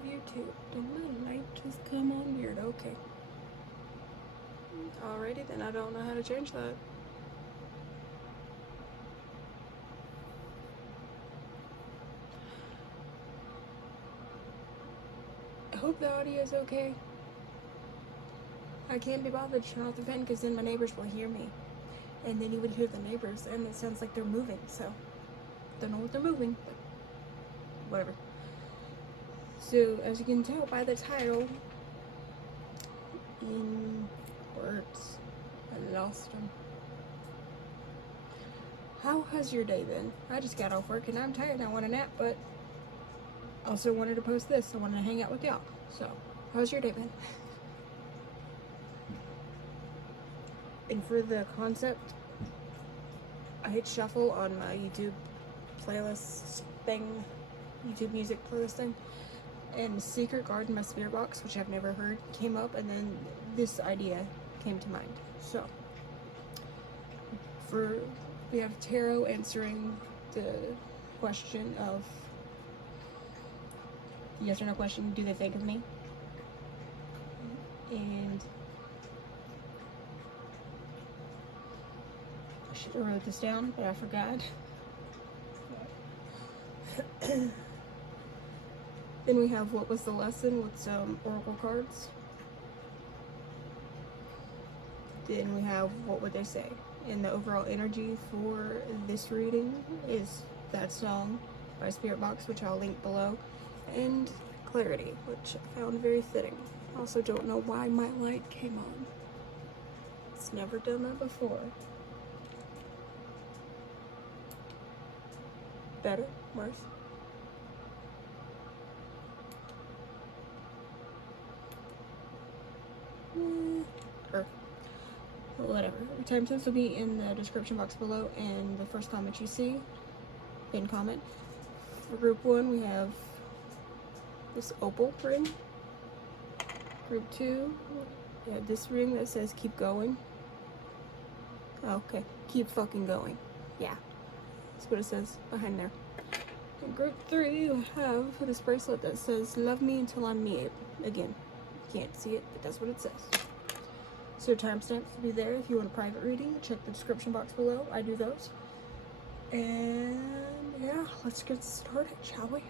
of YouTube. Don't let light just come on weird. Okay. Alrighty then, I don't know how to change that. I hope the audio is okay. I can't be bothered to turn off the fan because then my neighbors will hear me. And then you would hear the neighbors and it sounds like they're moving, so don't know what they're moving, but whatever. So as you can tell by the title, in words, I lost them. How has your day been? I just got off work and I'm tired and I want a nap, but also wanted to post this. I wanted to hang out with y'all. So, how's your day been? And for the concept, I hit shuffle on my YouTube playlist thing, YouTube music playlist thing, and Secret Garden, my spirit box, which I've never heard, came up, and then this idea came to mind. So, we have tarot answering the question of yes or no question, do they think of me? And I should have wrote this down, but I forgot. Then we have what was the lesson with some oracle cards. Then we have what would they say. And the overall energy for this reading is that song by Spirit Box, which I'll link below, and Clarity, which I found very fitting. I also don't know why my light came on. It's never done that before. Better? Worse? Or whatever. Timestamps will be in the description box below, and the first comment you see, pin comment. For group 1, we have this Opal Ring. Group 2, we have this ring that says keep going. Okay, keep fucking going. Yeah, that's what it says behind there. In group 3, you have this bracelet that says love me until I'm me. Again, you can't see it, but that's what it says. So timestamps will be there if you want a private reading. Check the description box below. I do those. And yeah, let's get started, shall we?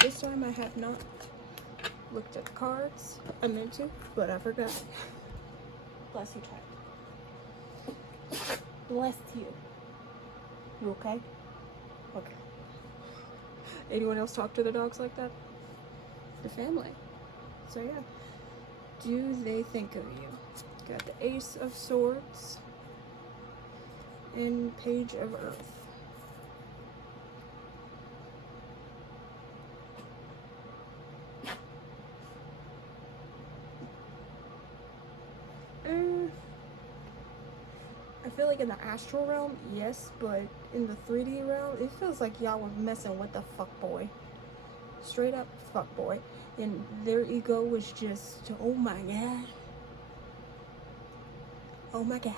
This time I have not looked at the cards. I meant to, but I forgot. Bless you, child. Bless you. You okay? Okay. Anyone else talk to their dogs like that? The family. So yeah. Do they think of you? Got the Ace of Swords and Page of Earth. I feel like in the astral realm, yes, but in the 3D realm, it feels like y'all were messing with the fuckboy. Straight up fuckboy. And their ego was just, oh my god. Oh my god.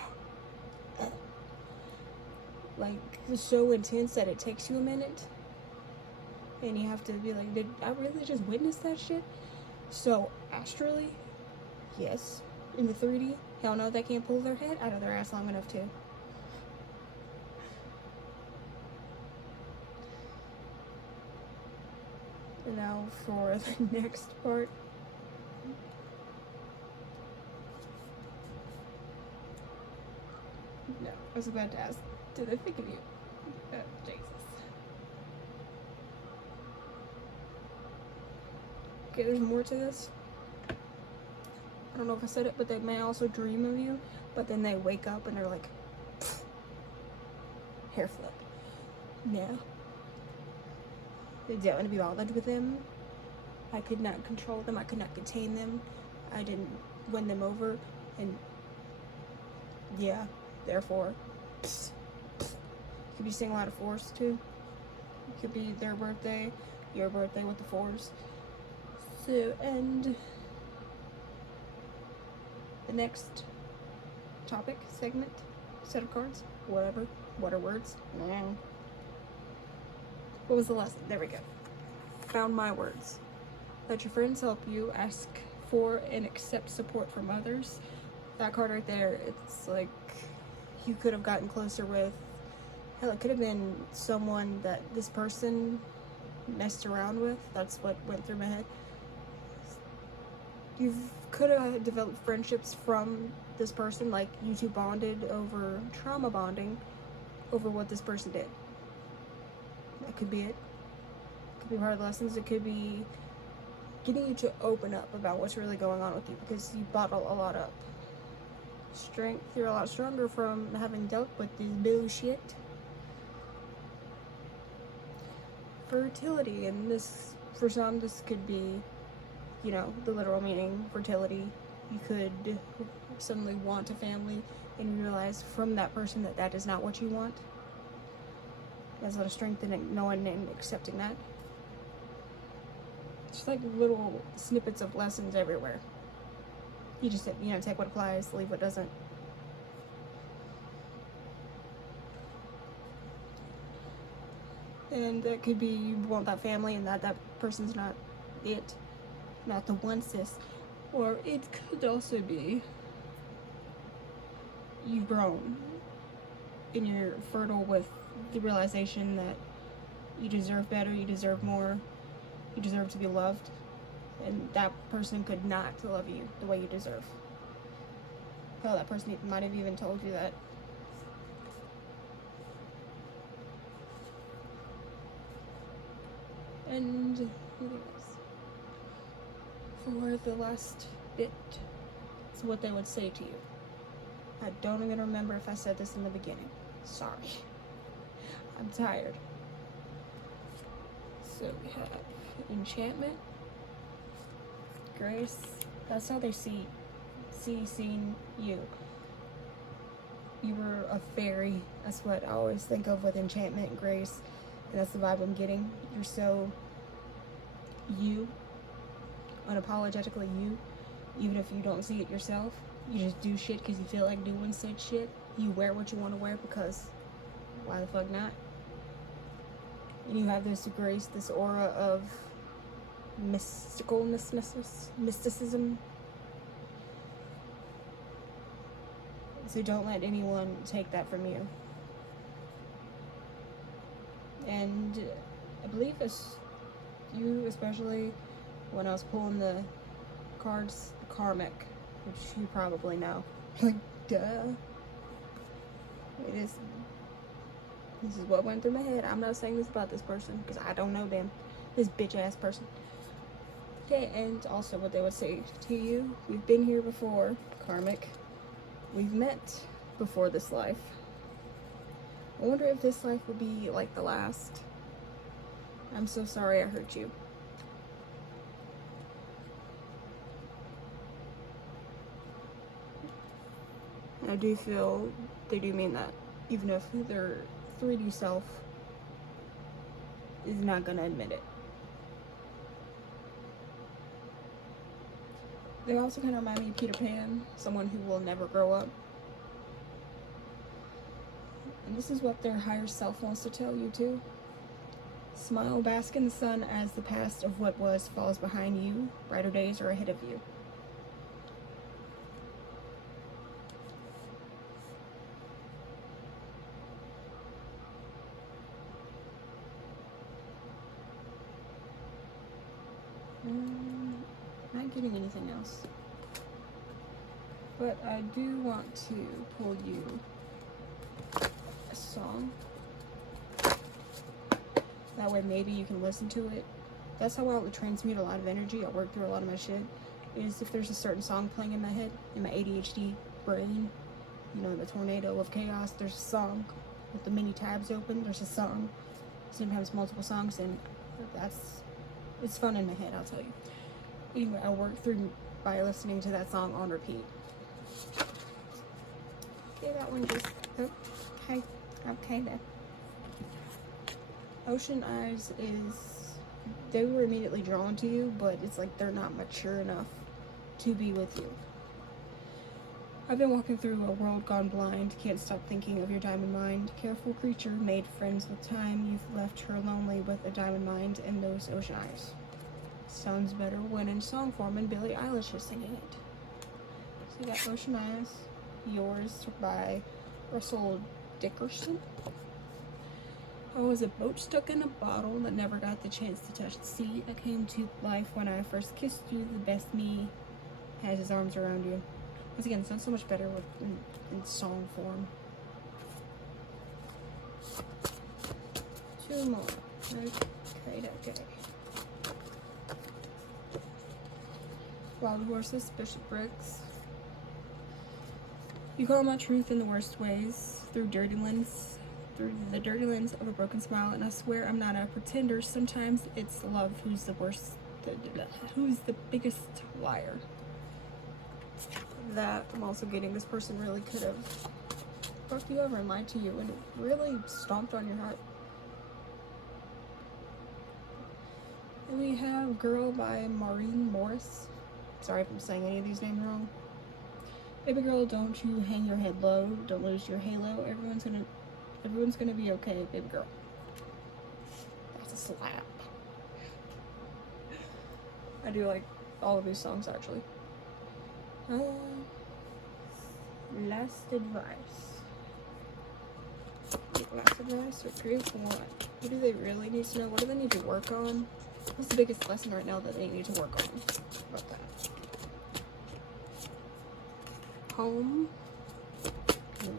Like, it's so intense that it takes you a minute. And you have to be like, did I really just witness that shit? So, astrally, yes. In the 3D, hell no, they can't pull their head out of their ass long enough to. And now for the next part. No, I was about to ask, do they think of you? Jesus. Okay, there's more to this. I don't know if I said it, but they may also dream of you, but then they wake up and they're like, pfft, hair flip. Yeah. They don't want to be bothered with them. I could not control them. I could not contain them. I didn't win them over. And yeah, therefore, pfft, pfft. Could be seeing a lot of force too. It could be their birthday, your birthday with the force. So, and the next topic, segment, set of cards, whatever, What are words? What was the lesson? There we go. Found my words. Let your friends help you. Ask for and accept support from others. That card right there, it's like you could have gotten closer with. Hell, it could have been someone that this person messed around with. That's what went through my head. You could have developed friendships from this person, like you two bonded over trauma bonding over what this person did. That could be it. It could be part of the lessons. It could be getting you to open up about what's really going on with you, because you bottle a lot up. Strength, you're a lot stronger from having dealt with this bullshit. Fertility, and this, for some, this could be, you know, the literal meaning, fertility. You could suddenly want a family and you realize from that person that that is not what you want. There's a lot of strength in knowing and accepting that. It's just like little snippets of lessons everywhere. You just, you know, take what applies, leave what doesn't. And that could be you want that family and that person's not it. Not the one, sis. Or it could also be you've grown and you're fertile with the realization that you deserve better, you deserve more, you deserve to be loved, and that person could not love you the way you deserve. Hell, that person might have even told you that. And for the last bit, it's what they would say to you. I don't even remember if I said this in the beginning. Sorry. I'm tired. So we have enchantment, grace. That's how they seen you. You were a fairy. That's what I always think of with enchantment and grace. And that's the vibe I'm getting. You're so you, unapologetically you, even if you don't see it yourself. You just do shit because you feel like doing said shit. You wear what you want to wear because why the fuck not? And you have this grace, this aura of mysticism. So don't let anyone take that from you. And I believe it's you, especially when I was pulling the cards, karmic, which you probably know. Like, duh. It is. This is what went through my head. I'm not saying this about this person because I don't know them. This bitch ass person. Okay, and also what they would say to you. We've been here before, karmic. We've met before this life. I wonder if this life will be like the last. I'm so sorry I hurt you. And I do feel they do mean that, even if their 3D self is not gonna admit it. They also kind of remind me of Peter Pan, someone who will never grow up. And this is what their higher self wants to tell you too. Smile, bask in the sun as the past of what was falls behind you. Brighter days are ahead of you. Not getting anything else. But I do want to pull you a song. That way maybe you can listen to it. That's how I would transmute a lot of energy. I work through a lot of my shit. Is if there's a certain song playing in my head, in my ADHD brain, you know, the tornado of chaos, there's a song. With the many tabs open, there's a song. Sometimes multiple songs, and it's fun in my head, I'll tell you. Anyway, I work through by listening to that song on repeat. Okay, that one just, okay then. Ocean Eyes is, they were immediately drawn to you, but it's like they're not mature enough to be with you. I've been walking through a world gone blind, can't stop thinking of your diamond mind. Careful creature, made friends with time, you've left her lonely with a diamond mind and those ocean eyes. Sounds better when in song form and Billie Eilish is singing it. So you got Ocean Eyes, Yours by Russell Dickerson. I was a boat stuck in a bottle that never got the chance to touch the sea. I came to life when I first kissed you. The best me has his arms around you. Once again, it sounds so much better in song form. Two more. Okay. Wild Horses, Bishop Briggs. You call my truth in the worst ways, through the dirty lens of a broken smile, and I swear I'm not a pretender. Sometimes it's love who's the worst, who's the biggest liar. That I'm also getting, this person really could have fucked you over and lied to you and really stomped on your heart. And we have Girl by Maureen Morris. Sorry if I'm saying any of these names wrong. Baby girl, don't you hang your head low. Don't lose your halo. Everyone's gonna be okay, baby girl. That's a slap. I do like all of these songs actually. Last advice. Last advice or group what? What do they really need to know? What do they need to work on? What's the biggest lesson right now that they need to work on? About that. Home.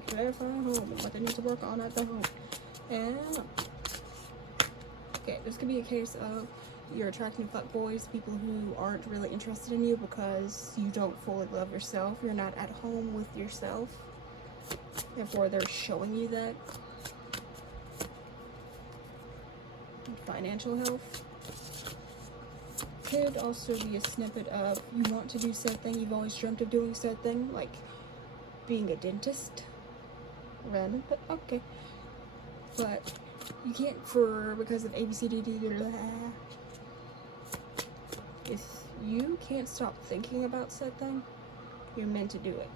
Clarify home and what they need to work on at the home. And okay, this could be a case of you're attracting fuckboys, people who aren't really interested in you because you don't fully love yourself. You're not at home with yourself. Therefore, they're showing you that. Financial health. Could also be a snippet of you want to do said thing, you've always dreamt of doing said thing, like being a dentist. Random, but okay. But you can't because of ABCDD. If you can't stop thinking about said thing, you're meant to do it.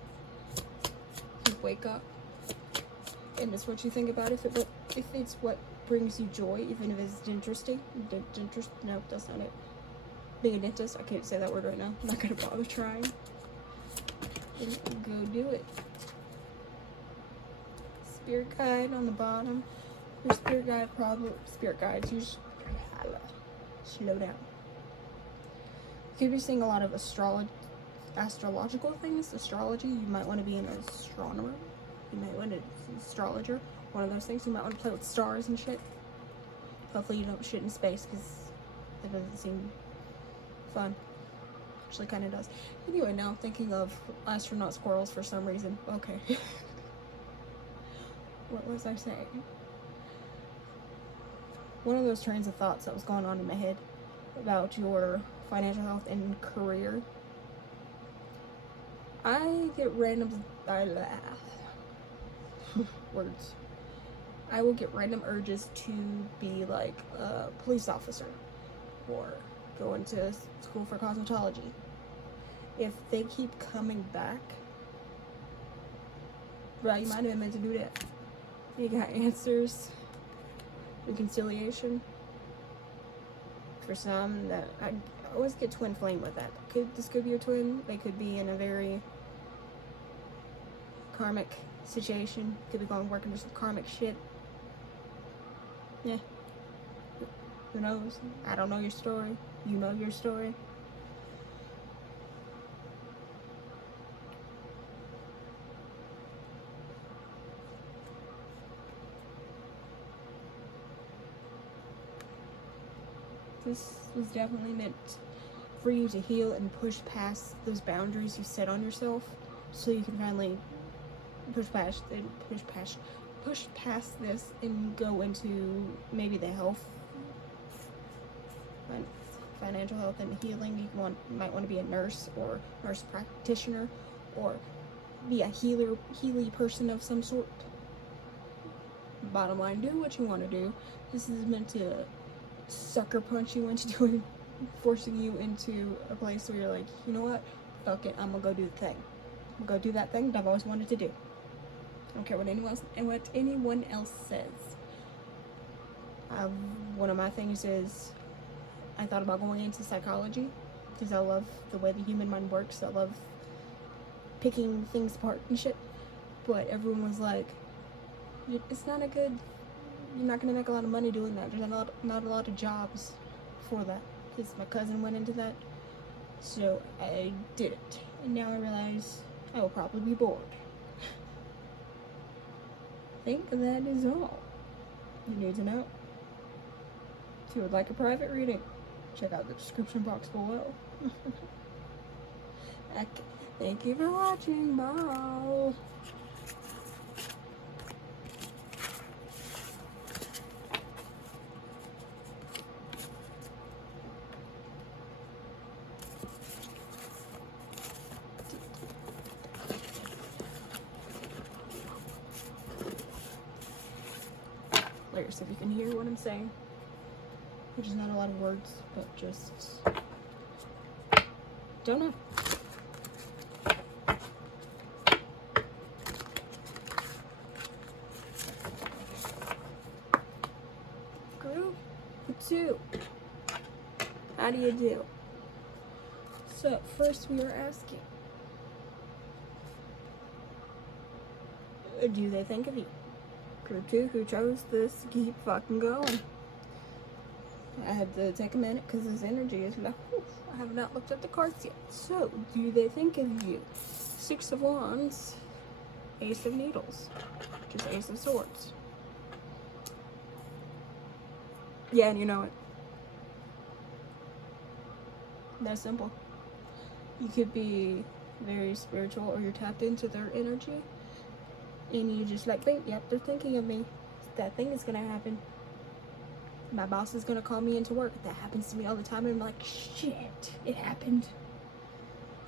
You wake up, and it's what you think about. If it's what brings you joy, even if it's interesting. No, that's not it. Being a dentist, I can't say that word right now. I'm not gonna bother trying. Go do it. Spirit guide on the bottom. Your spirit guides. You slow down. You could be seeing a lot of astrological things. Astrology. You might want to be an astronomer. You might want to be an astrologer. One of those things. You might want to play with stars and shit. Hopefully you don't shit in space because it doesn't seem fun. Actually, kind of does. Anyway, now I'm thinking of astronaut squirrels for some reason. Okay. What was I saying? One of those trains of thoughts that was going on in my head about your financial health and career. I get random words. I will get random urges to be like a police officer or go into school for cosmetology. If they keep coming back, well, you might have been meant to do that. You got answers, reconciliation. For some, that I always get twin flame with that. This could be your twin. They could be in a very karmic situation. Could be working with some karmic shit. Yeah. Who knows? I don't know your story. You know your story. This was definitely meant for you to heal and push past those boundaries you set on yourself, so you can finally push past this and go into maybe the health, financial health and healing. You might want to be a nurse or nurse practitioner, or be a healy person of some sort. Bottom line, do what you want to do. This is meant to sucker punch you into doing, forcing you into a place where you're like, you know what, fuck it, I'm gonna go do the thing. I'm gonna go do that thing that I've always wanted to do. I don't care what anyone else says. One of my things is I thought about going into psychology because I love the way the human mind works. I love picking things apart and shit. But everyone was like, it's not a good, you're not gonna make a lot of money doing that. There's not a lot of jobs for that. Because my cousin went into that. So I did it. And now I realize I will probably be bored. I think that is all you need to know. If you would like a private reading, check out the description box below. Okay. Thank you for watching. Bye. Layers, if you can hear what I'm saying, which is not a lot of words, but just don't know. Group 2. How do you do? So first we are asking, do they think of you? Group 2, who chose this to keep fucking going. I had to take a minute because this energy is like, whew, I have not looked at the cards yet. So, do they think of you? 6 of Wands, Ace of Needles, which is Ace of Swords. Yeah, and you know it. That's simple. You could be very spiritual or you're tapped into their energy. And you just like think, yep, they're thinking of me. That thing is gonna happen. My boss is gonna call me into work. That happens to me all the time, and I'm like, shit, it happened.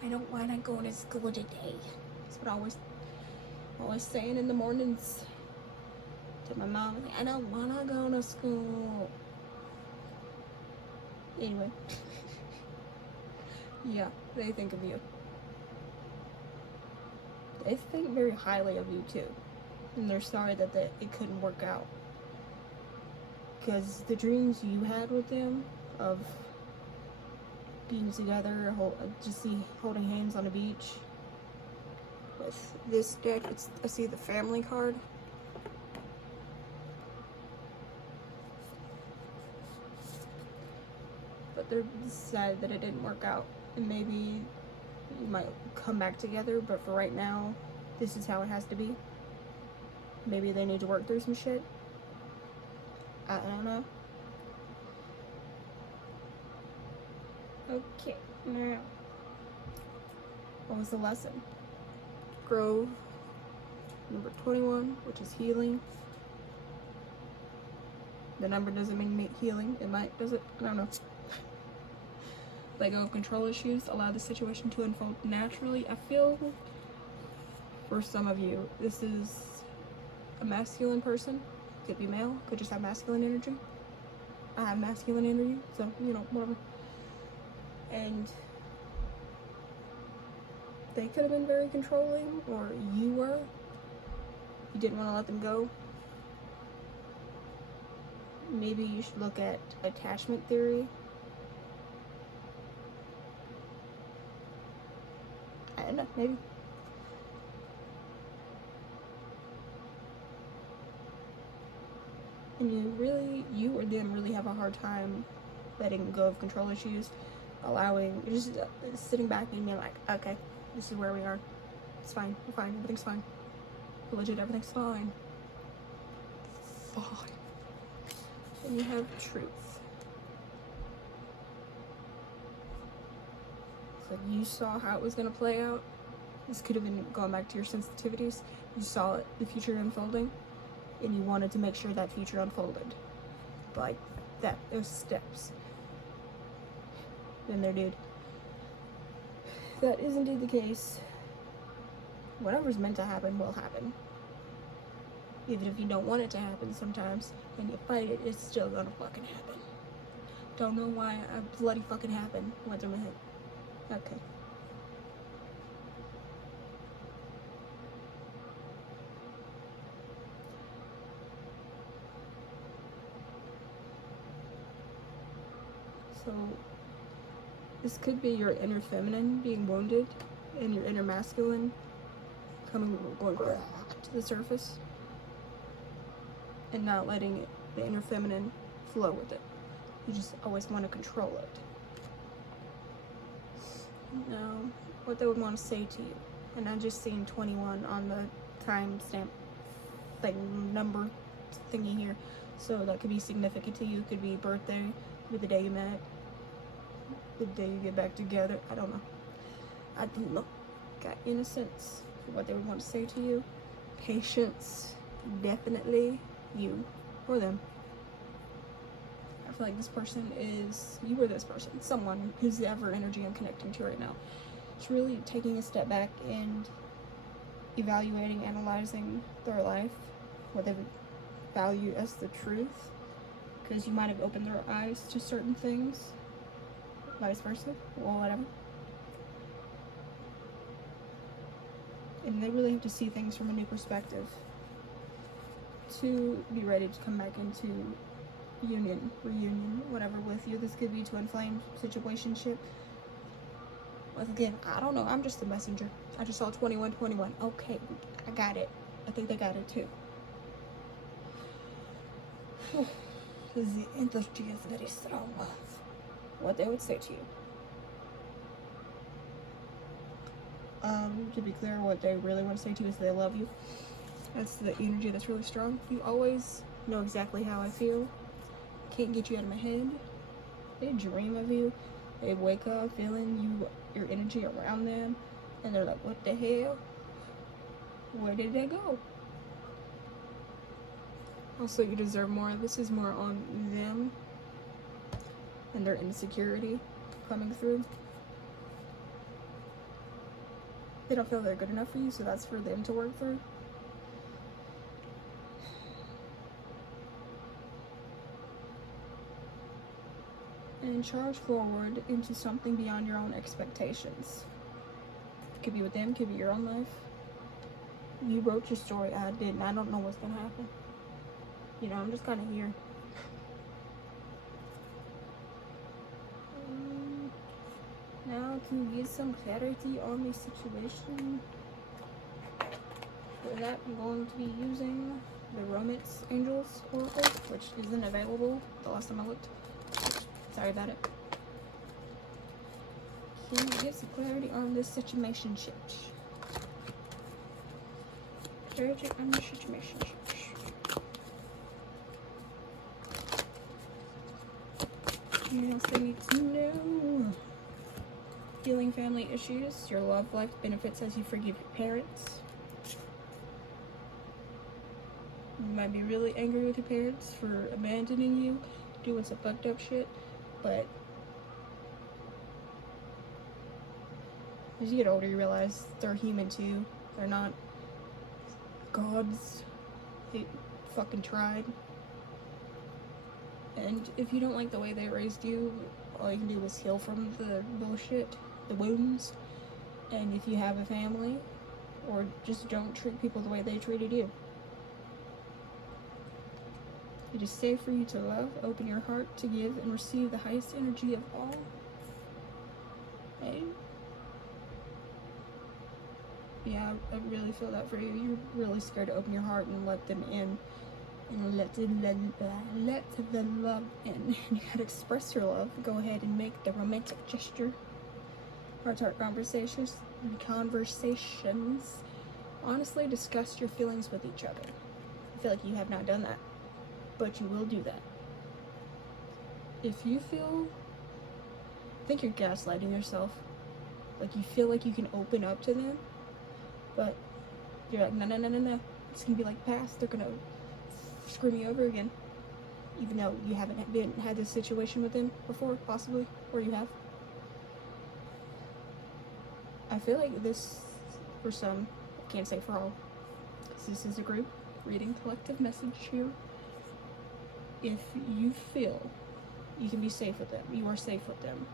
I don't wanna go to school today. That's what I always saying in the mornings to my mom. I don't wanna go to school. Anyway, yeah, they think of you. They think very highly of you too, and they're sorry that it couldn't work out. Because the dreams you had with them of being together, holding hands on a beach. With this deck, I see the family card. But they're sad that it didn't work out, and maybe you might come back together, but for right now, this is how it has to be. Maybe they need to work through some shit. I don't know. Okay, now, what was the lesson? Grove, number 21, which is healing. The number doesn't mean healing. It might, does it? I don't know. Let go of control issues. Allow the situation to unfold naturally. I feel for some of you, this is a masculine person. Could be male. Could just have masculine energy. I have masculine energy, so, you know, whatever. And they could have been very controlling, or you were. You didn't want to let them go. Maybe you should look at attachment theory. I don't know, maybe. And you or them really have a hard time letting go of control issues, allowing, just sitting back and being like, okay, this is where we are. It's fine, we're fine, everything's fine. Legit, everything's fine. Fine. Then you have truth. So you saw how it was going to play out. This could have been going back to your sensitivities. You saw it, the future unfolding, and you wanted to make sure that future unfolded. Like that, those steps. Then there, dude. If that is indeed the case, whatever's meant to happen will happen. Even if you don't want it to happen sometimes, and you fight it, it's still gonna fucking happen. Don't know why I bloody fucking happened. Went through my head. Okay. So this could be your inner feminine being wounded and your inner masculine going back to the surface and not letting the inner feminine flow with it. You just always want to control it. Now, what they would want to say to you, and I just seen 21 on the timestamp thing, number thingy here, so that could be significant to you. Could be birthday, could be the day you met, the day you get back together. I don't know. Got innocence for what they would want to say to you. Patience, definitely you or them. I feel like this person is you or this person, someone who's the ever energy I'm connecting to right now. It's really taking a step back and evaluating, analyzing their life, what they would value as the truth, because you might have opened their eyes to certain things, vice versa, or whatever. And they really have to see things from a new perspective to be ready to come back into union, reunion, whatever with you. This could be to inflame situationship. Once again, I don't know. I'm just the messenger. I just saw 21. Okay, I got it. I think they got it too. The energy is very strong. What they would say to you. To be clear, what they really want to say to you is they love you. That's the energy that's really strong. You always know exactly how I feel. Can't get you out of my head. They dream of you. They wake up feeling your energy around them, and they're like, what the hell? Where did they go? Also, you deserve more. This is more on them and their insecurity coming through. They don't feel they're good enough for you, so that's for them to work through. And charge forward into something beyond your own expectations. Could be with them, could be your own life. You wrote your story, I didn't. I don't know what's gonna happen. You know, I'm just kind of here. Now to get some clarity on the situation, for that I'm going to be using the Romance Angels Oracle, which isn't available the last time I looked. Sorry about it. Can you get some clarity on this situation? Clarity on the situation. What else they need to know? Healing family issues. Your love life benefits as you forgive your parents. You might be really angry with your parents for abandoning you, doing some fucked up shit, but as you get older, you realize they're human too. They're not gods. They fucking tried. And if you don't like the way they raised you, all you can do is heal from the bullshit, the wounds. And if you have a family, or just don't treat people the way they treated you. It is safe for you to love, open your heart to give and receive the highest energy of all. Hey? Yeah, I really feel that for you. You're really scared to open your heart and let them in. And let the love in. You gotta express your love. Go ahead and make the romantic gesture. Heart-to-heart conversations. Honestly, discuss your feelings with each other. I feel like you have not done that, but you will do that. If you feel, I think you're gaslighting yourself. Like you feel like you can open up to them, but you're like, no. It's gonna be like past. They're gonna screw me over again, even though you haven't had this situation with them before, possibly, or you have. I feel like this, for some, I can't say for all, because this is a group reading, collective message here. If you feel you can be safe with them, you are safe with them,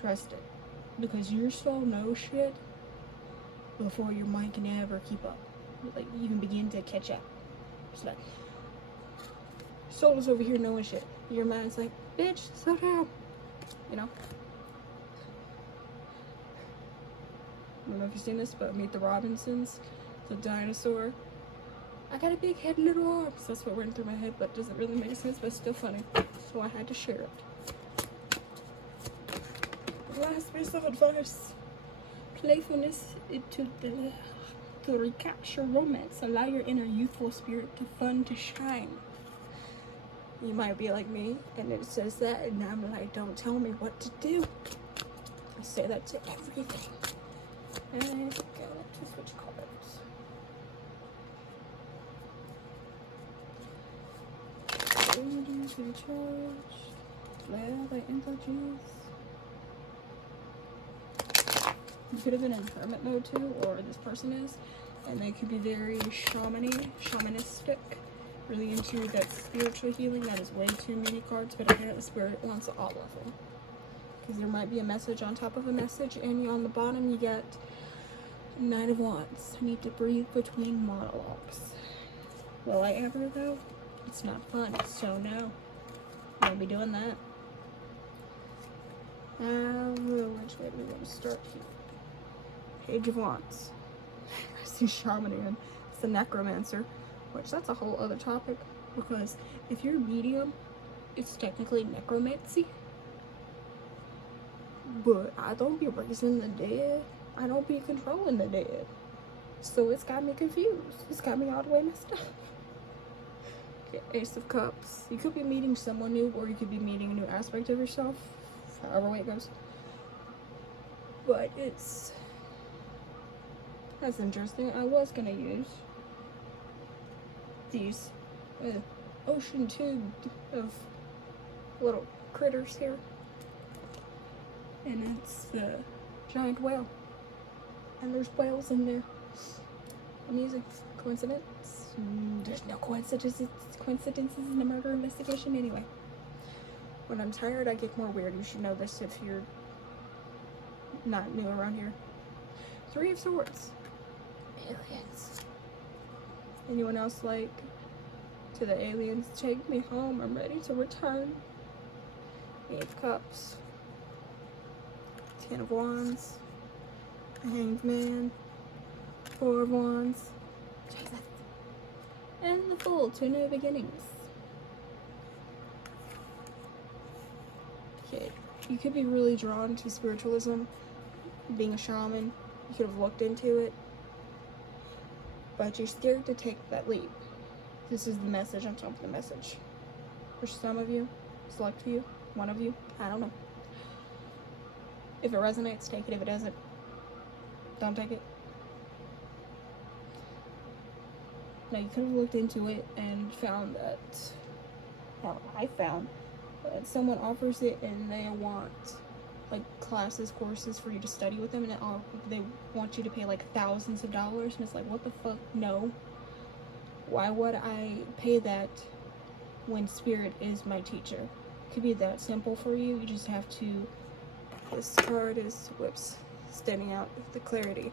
trust it, because your soul knows shit before your mind can ever keep up. Like, you can begin to catch up. soul is over here knowing shit. Your mind's like, bitch, slow down. You know? I don't know if you've seen this, but Meet the Robinsons. The dinosaur. I got a big head and little arms. That's what went through my head, but it doesn't really make sense, but it's still funny. So I had to share it. Last piece of advice. Playfulness to recapture romance. Allow your inner youthful spirit to fun to shine. You might be like me, and it says that, and I'm like, don't tell me what to do. I say that to everything. And okay, let's switch cards. Ladies in charge. Well, by indulgence. You could have been in hermit mode too, or this person is, and they could be very shamanistic, really into that spiritual healing. That is way too many cards, but apparently spirit wants all of them. Because there might be a message on top of a message, and on the bottom you get Knight of Wands. I need to breathe between monologues. Will I ever though? It's not fun, so no. I won't be doing that. Which way do we want to start here? Page of Wands. I see Shaman again. It's the Necromancer, which that's a whole other topic, because if you're medium, it's technically necromancy. But I don't be raising the dead. I don't be controlling the dead. So it's got me confused. It's got me all the way messed up. Okay, Ace of Cups. You could be meeting someone new, or you could be meeting a new aspect of yourself. However way it goes. But that's interesting. I was gonna use these ocean tube of little critters here. And it's the giant whale. And there's whales in there. Amusing. Coincidence? There's no coincidences in a murder investigation anyway. When I'm tired, I get more weird. You should know this if you're not new around here. Three of Swords. Aliens. Anyone else like to the aliens? Take me home. I'm ready to return. Eight of Cups. 10 of Wands. Hanged Man. 4 of Wands. Jesus. And the Fool, to new beginnings. Okay, you could be really drawn to spiritualism, being a shaman. You could have looked into it, but you're scared to take that leap. This is the message on top of the message. For some of you, select few, one of you, I don't know. If it resonates, take it. If it doesn't, don't take it. Now, you could have looked into it and found that, well, I found that someone offers it and they want like classes, courses for you to study with them, and they want you to pay like thousands of dollars, and it's like, what the fuck? No. Why would I pay that when Spirit is my teacher? It could be that simple for you. You just have to, this card is, whoops, standing out the clarity.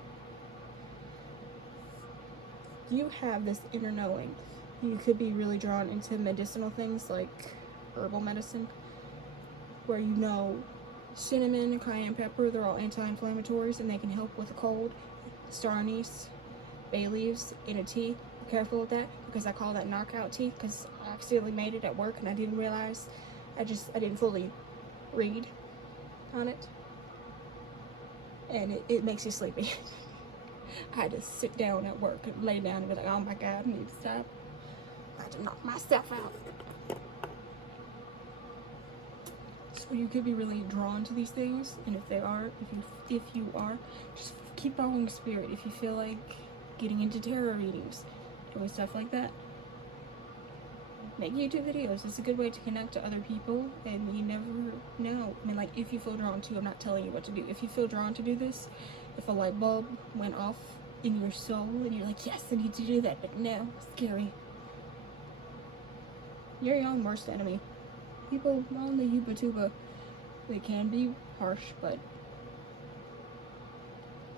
You have this inner knowing. You could be really drawn into medicinal things like herbal medicine, where you know cinnamon and cayenne pepper, they're all anti-inflammatories and they can help with a cold. Star anise, bay leaves in a tea. Be careful with that, because I call that knockout tea, because I accidentally made it at work and I didn't realize. I didn't fully read on it, and it makes you sleepy. I had to sit down at work and lay down and be like, oh my god, I need to stop. I had to knock myself out. So you could be really drawn to these things, and if you are, just keep following Spirit. If you feel like getting into tarot readings, doing stuff like that, make YouTube videos. It's a good way to connect to other people, and you never know. I mean, like, if you feel drawn to, I'm not telling you what to do. If you feel drawn to do this, if a light bulb went off in your soul and you're like, yes, I need to do that, but no, scary. You're your own worst enemy. People on the Yuba-Tuba, they can be harsh, but it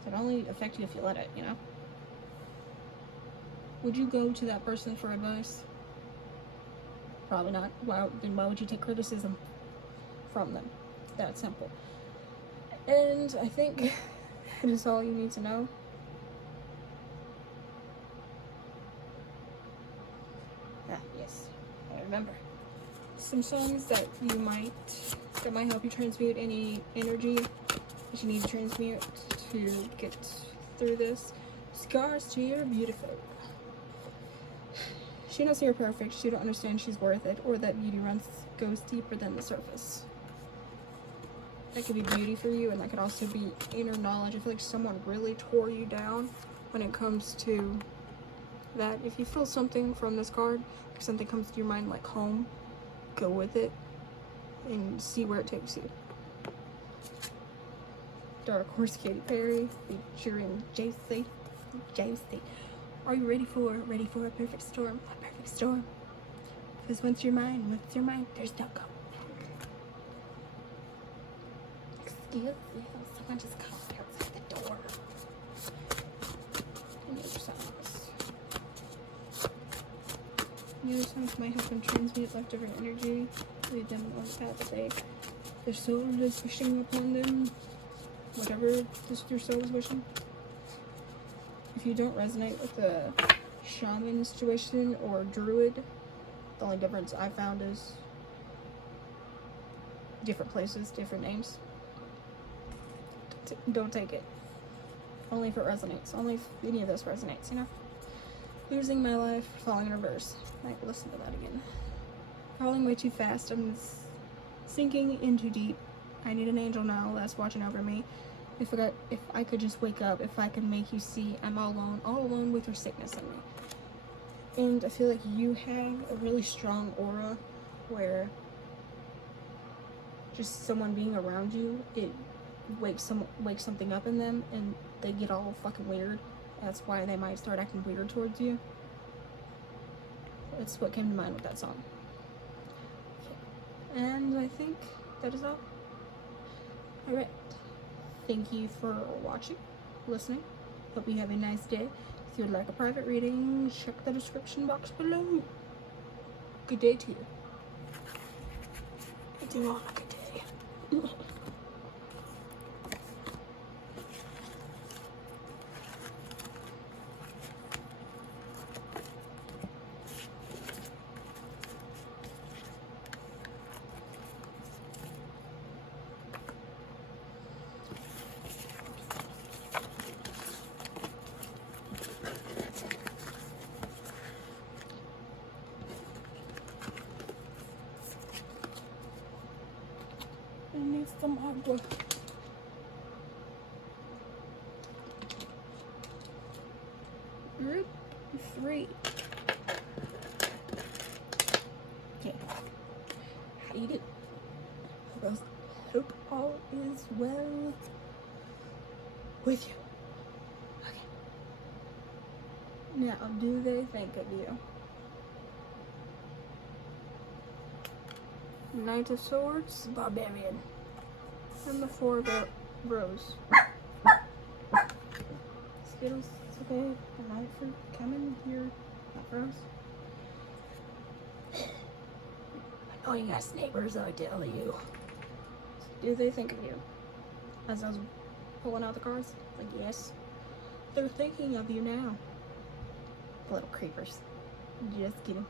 can only affect you if you let it, you know? Would you go to that person for advice? Probably not. Then why would you take criticism from them? That simple. And I think that is all you need to know. Yes, I remember. Some songs that might help you transmute any energy that you need to transmute to get through this. Scars to You're Beautiful. She knows you're perfect. She don't understand she's worth it, or that beauty goes deeper than the surface. That could be beauty for you, and that could also be inner knowledge. I feel like someone really tore you down when it comes to that. If you feel something from this card, if something comes to your mind like home, go with it and see where it takes you. Dark Horse Katy Perry featuring JC. Are you ready for a perfect storm? A perfect storm. Because once you're mine, there's no go. Excuse me, someone just called outside the door. And the other songs. The other songs might help them transmute leftover energy, lead them on the path that their soul is wishing upon them. Whatever your soul is wishing. If you don't resonate with the shaman situation or druid, the only difference I found is different places, different names. Don't take it. Only if it resonates. Only if any of this resonates, you know? Losing my life, falling in reverse. Might listen to that again. Falling way too fast. I'm sinking in too deep. I need an angel now that's watching over me. If I could just wake up, if I could make you see I'm all alone with your sickness in me. And I feel like you have a really strong aura where just someone being around you, it wakes something up in them and they get all fucking weird. That's why they might start acting weird towards you. That's what came to mind with that song. Okay. And I think that is all. Alright. Thank you for watching, listening. Hope you have a nice day. If you would like a private reading, check the description box below. Good day to you. I do want a good day. I need some agua. Group 3. Okay. How you do? Hope all is well with you. Okay. Now, do they think of you? Knight of Swords, Barbarian, and the 4 of Rose. Skittles, it's okay. The night for coming here, not Rose. Annoying ass neighbors, I tell you. Do they think of you? As I was pulling out the cards, like yes, they're thinking of you now. Little creepers. Just kidding.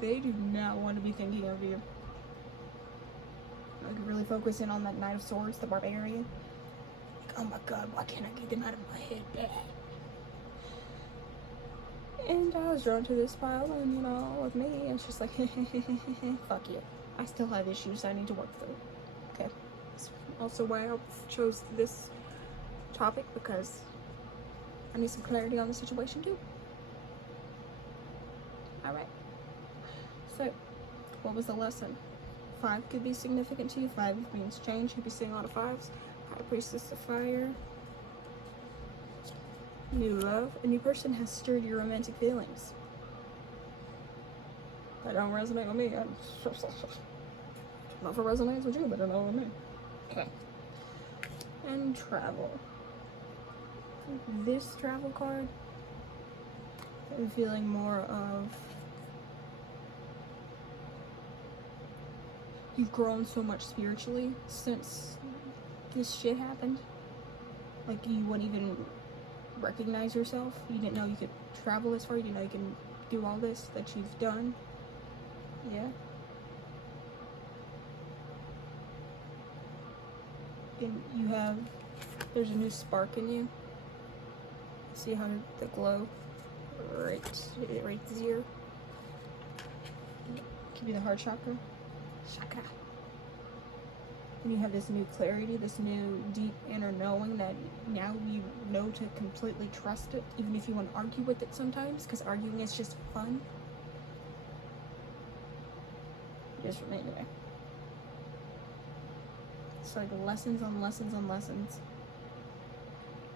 They do not want to be thinking of you. I could really focus in on that Knight of Swords, the Barbarian. Like, oh my god, why can't I get them out of my head? And I was drawn to this pile, and you know, with me, it's just like, fuck you. I still have issues I need to work through. Okay. That's also why I chose this topic, because I need some clarity on the situation too. Alright. So, what was the lesson? 5 could be significant to you. 5 means change. You'd be seeing a lot of 5s. High Priestess of Fire. New love. A new person has stirred your romantic feelings. That don't resonate with me. I don't know if it resonates with you, but it don't with me. Okay. And travel. This travel card, I'm feeling more of you've grown so much spiritually since this shit happened. Like, you wouldn't even recognize yourself. You didn't know you could travel this far. You didn't know you can do all this that you've done. Yeah. And you have, there's a new spark in you. See how the glow right here? Could be the heart chakra. Chakra. And you have this new clarity, this new deep inner knowing that now you know to completely trust it, even if you want to argue with it sometimes, because arguing is just fun. Just for me anyway. It's like lessons on lessons on lessons.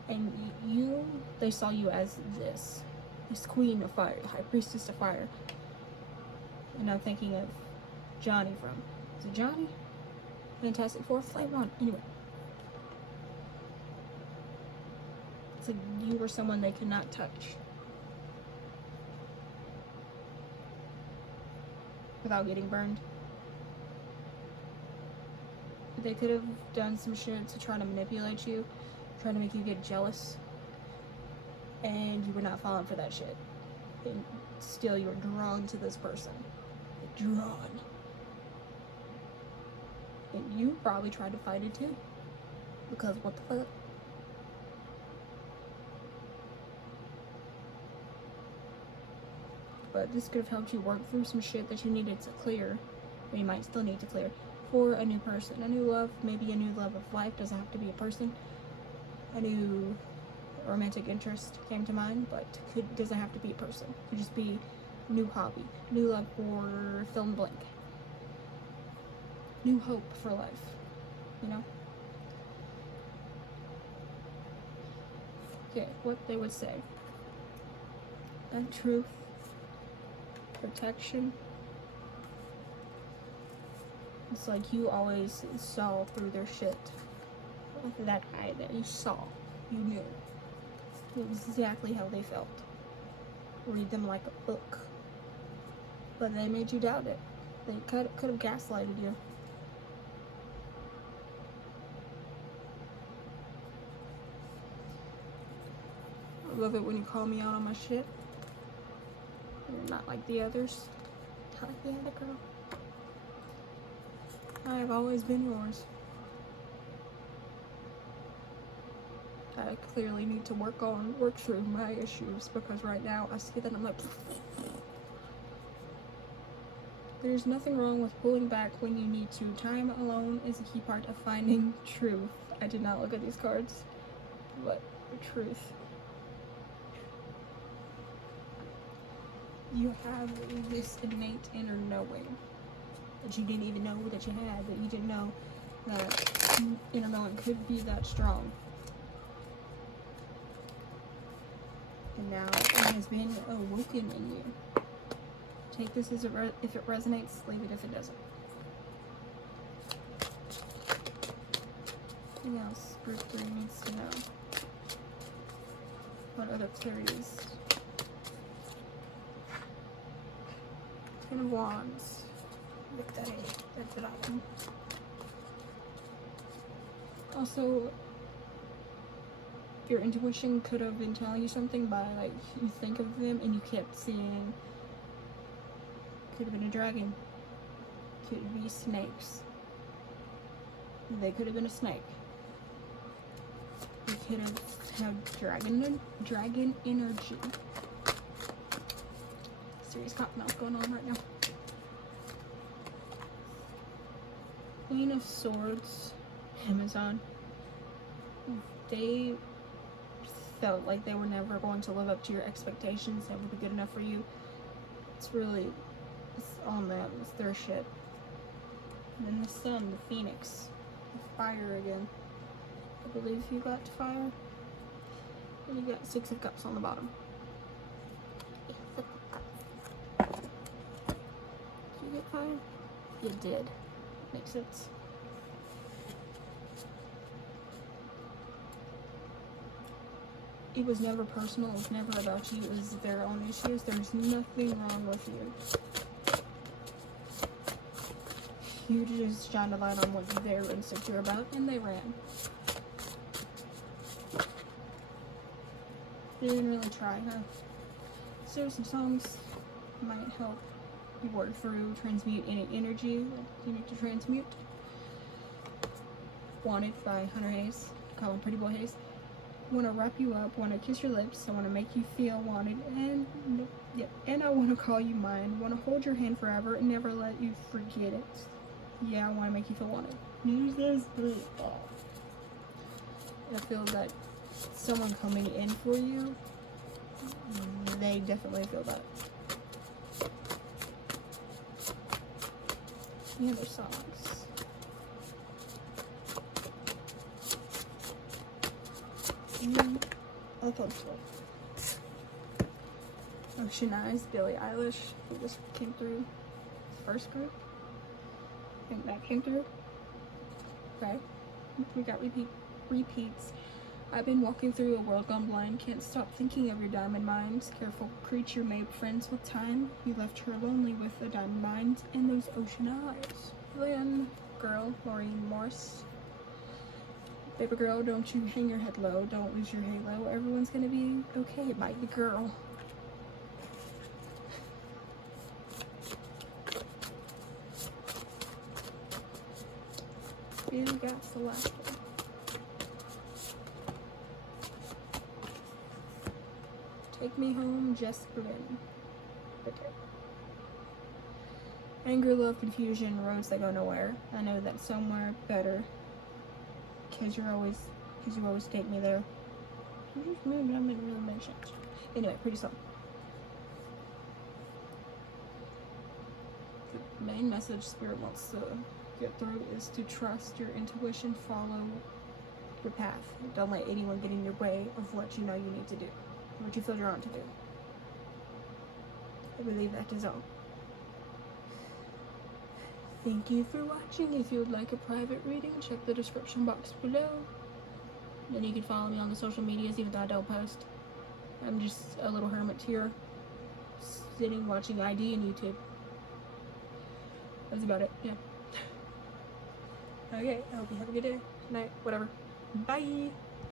And they saw you as this queen of fire, high priestess of fire. And I'm thinking of Johnny from, is it Johnny? Fantastic Four, Flame On. Anyway. It's like you were someone they could not touch. Without getting burned. They could have done some shit to try to manipulate you, trying to make you get jealous, and you were not falling for that shit. And still, you were drawn to this person. Drawn. And you probably tried to fight it too, because what the fuck? But this could have helped you work through some shit that you needed to clear, or you might still need to clear, for a new person, a new love, maybe a new love of life. Doesn't have to be a person. A new romantic interest came to mind, but doesn't have to be a person. It could just be new hobby, new love for fill in blank, new hope for life, you know? Okay, what they would say. And truth, protection. It's like you always saw through their shit. With that eye that you saw, you knew. It was exactly how they felt. Read them like a book. But they made you doubt it. They could have gaslighted you. I love it when you call me out on my shit. You're not like the others. Not like the other girl. I have always been yours. I clearly need to work through my issues, because right now I see that I'm like, there's nothing wrong with pulling back when you need to. Time alone is a key part of finding truth. I did not look at these cards, but truth. You have this innate inner knowing that you didn't even know that you had, that you didn't know that inner knowing could be that strong. And now it has been awoken in you. Take this as if it resonates, leave it if it doesn't. Anything else group 3 needs to know? What other clarities? 10 of Wands. Victory. That's the bottom. Also, your intuition could have been telling you something by, like, you think of them and you kept seeing, could have been a dragon, could be snakes. They could have been a snake. You could have dragon energy. Serious cotton mouth going on right now. Queen of Swords, Amazon. They felt like they were never going to live up to your expectations, never be good enough for you. It's on them, it's their shit. And then the Sun, the Phoenix, the fire again. I believe you got fire. And you got 6 of Cups on the bottom. fine? It did. Makes sense. It was never personal. It was never about you. It was their own issues. There's nothing wrong with you. You just shined a light on what they were insecure about, and they ran. They didn't really try, huh? So some songs might help you work through, transmute any energy that you need to transmute. Wanted by Hunter Hayes. Call him Pretty Boy Hayes. Want to wrap you up, want to kiss your lips, I want to make you feel wanted, and and I want to call you mine. Want to hold your hand forever and never let you forget it. Yeah, I want to make you feel wanted. Use this. I feel that someone coming in for you, they definitely feel that. The other songs. I thought so. Ocean Eyes, Billie Eilish, who just came through. First group. I think that came through. Okay. We got repeats. I've been walking through a world gone blind. Can't stop thinking of your diamond mind. Careful creature made friends with time. You left her lonely with a diamond mind and those ocean eyes. Lynn, girl, Maureen Morse. Baby girl, don't you hang your head low. Don't lose your halo. Everyone's gonna be okay. Bite the girl. You got selected. Take me home, Jess Berlin. Okay. Anger, love, confusion, roads that go nowhere. I know that somewhere better. Cause you always take me there. I'm gonna really mention. Anyway, pretty song. The main message Spirit wants to get through is to trust your intuition, follow your path. Don't let anyone get in your way of what you know you need to do, what you feel you're on to do. I believe that is all. Thank you for watching. If you would like a private reading, check the description box below. Then you can follow me on the social medias, even though I don't post. I'm just a little hermit here, sitting watching ID and YouTube. That's about it, yeah. Okay, I hope you have a good day, night, whatever. Bye!